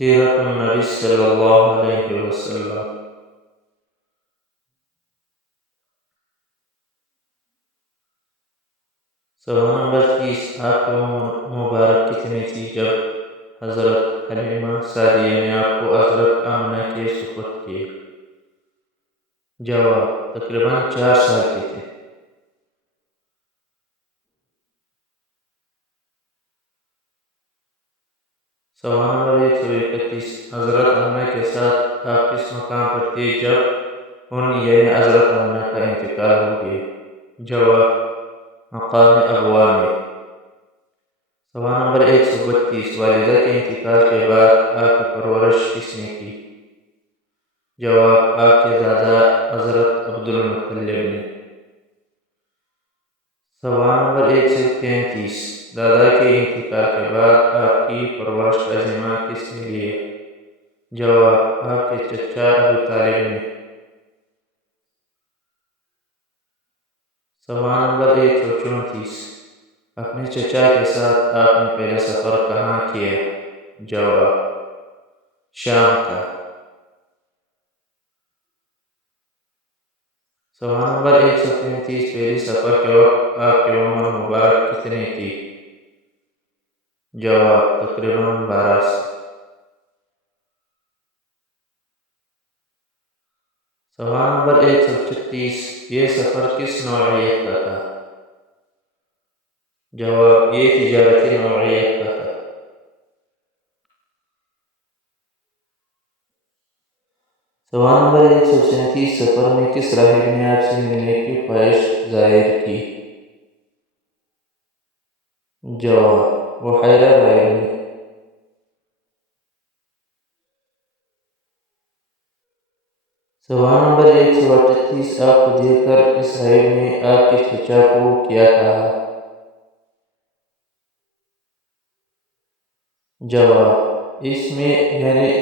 سیرت النبی صلی اللہ علیہ وسلم۔ سوال نمبر 30، آپ کی عمر مبارک کتنی تھی جب حضرت حلیمہ سعدیہ نے آپ کو حضرت آمنہ کے سپرد کیا؟ جواب: تقریباً 4 سال کی تھی۔ سوال نمبر 131، حضرت آمنہ کے ساتھ آپ کس مقام پر تھے جب حضرت آمنہ کا انتقال ہو گیا؟ جواب: مقام ابوا میں۔ سوال نمبر 132، والدہ کے انتقال کے بعد آپ کی پرورش کس نے کی؟ جواب: آپ کے دادا حضرت عبدالمطلب نے۔ سوال نمبر 133، دادا کے انتقال کے بعد آپ کی پرورش کا ذمہ کس نے لیا؟ جواب: آپ کے چچا ابو طالب نے۔ سوال نمبر 134، اپنے چچا کے ساتھ آپ نے پہلا سفر کہاں کیا؟ جواب: شام کا۔ سوال نمبر 135، پہلی سفر کے وقت آپ کی عمر مبارک کتنی تھی؟ جواب: تقریباً 12 سال۔ سوال نمبر 136، یہ سفر کس نوعیت کا تھا؟ جواب: یہ تجارتی نوعیت کا تھا۔ سوال نمبر 137، سفر میں کس راہب نے آپ سے ملنے کی خواہش ظاہر کی؟ جواب: بحیرہ راہب نے۔ سوال نمبر 138، آپ کو دیکھ کر اس راہب نے آپ کے چچا کو کیا کہا؟ جواب: اس میں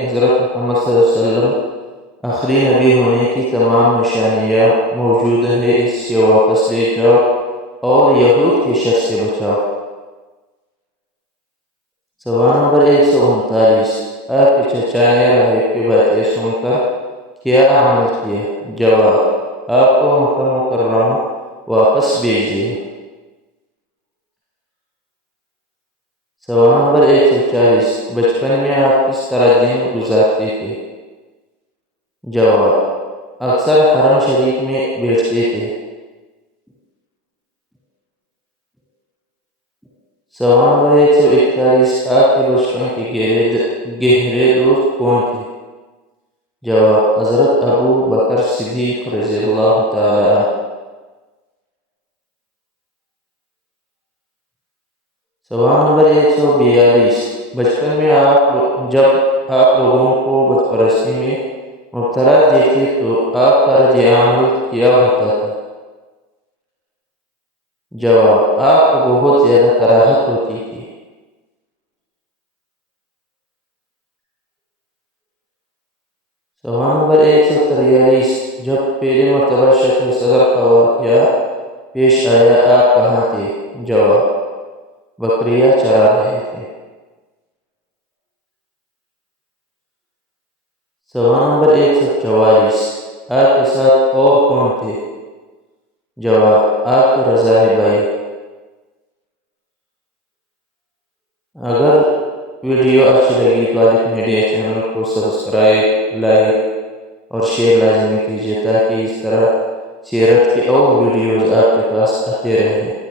حضرت محمد صلی اللہ علیہ وسلم آخری نبی ہونے کی تمام نشانیاں موجود ہیں، اس سے واپس لے جاؤ اور یہود کے شر سے بچاؤ۔ سوال نمبر 139، آپ کے چچا نے راہب کی باتیں سن کر کیا عمل کیا؟ جواب: آپ کو مکہ مکرمہ واپس بھیج دیا۔ سوال نمبر 140، بچپن میں آپ کس طرح دن گزارتے تھے؟ جواب: اکثر حرم شریف میں بیٹھتے تھے۔ سوال نمبر 141، آپ کے بچپن کے گہرے دوست کون تھے؟ جواب: حضرت ابو بکر صدیق رضی اللہ تعالی عنہ۔ سوال نمبر 142، بچپن میں جب آپ لوگوں کو بت پرستی میں مبتلا دیکھتے تو آپ کا رد عمل کیا ہوتا تھا؟ جواب: آپ کو بہت زیادہ کراہت ہوتی تھی۔ سوال نمبر 143، جب پہلی مرتبہ شق صدر کا واقعہ پیش آیا آپ کہاں تھے؟ جواب: بکریاں چرا رہے تھے۔ سوال نمبر 144، آپ کے ساتھ اور کون تھے؟ جواب: آپ کے رضاعی بھائی۔ اگر ویڈیو اچھی لگی تو عالق میڈیا چینل کو سبسکرائب، لائک اور شیئر لازمی کیجیے تاکہ اس طرح سیرت کی اور ویڈیوز آپ کے پاس آتے رہیں۔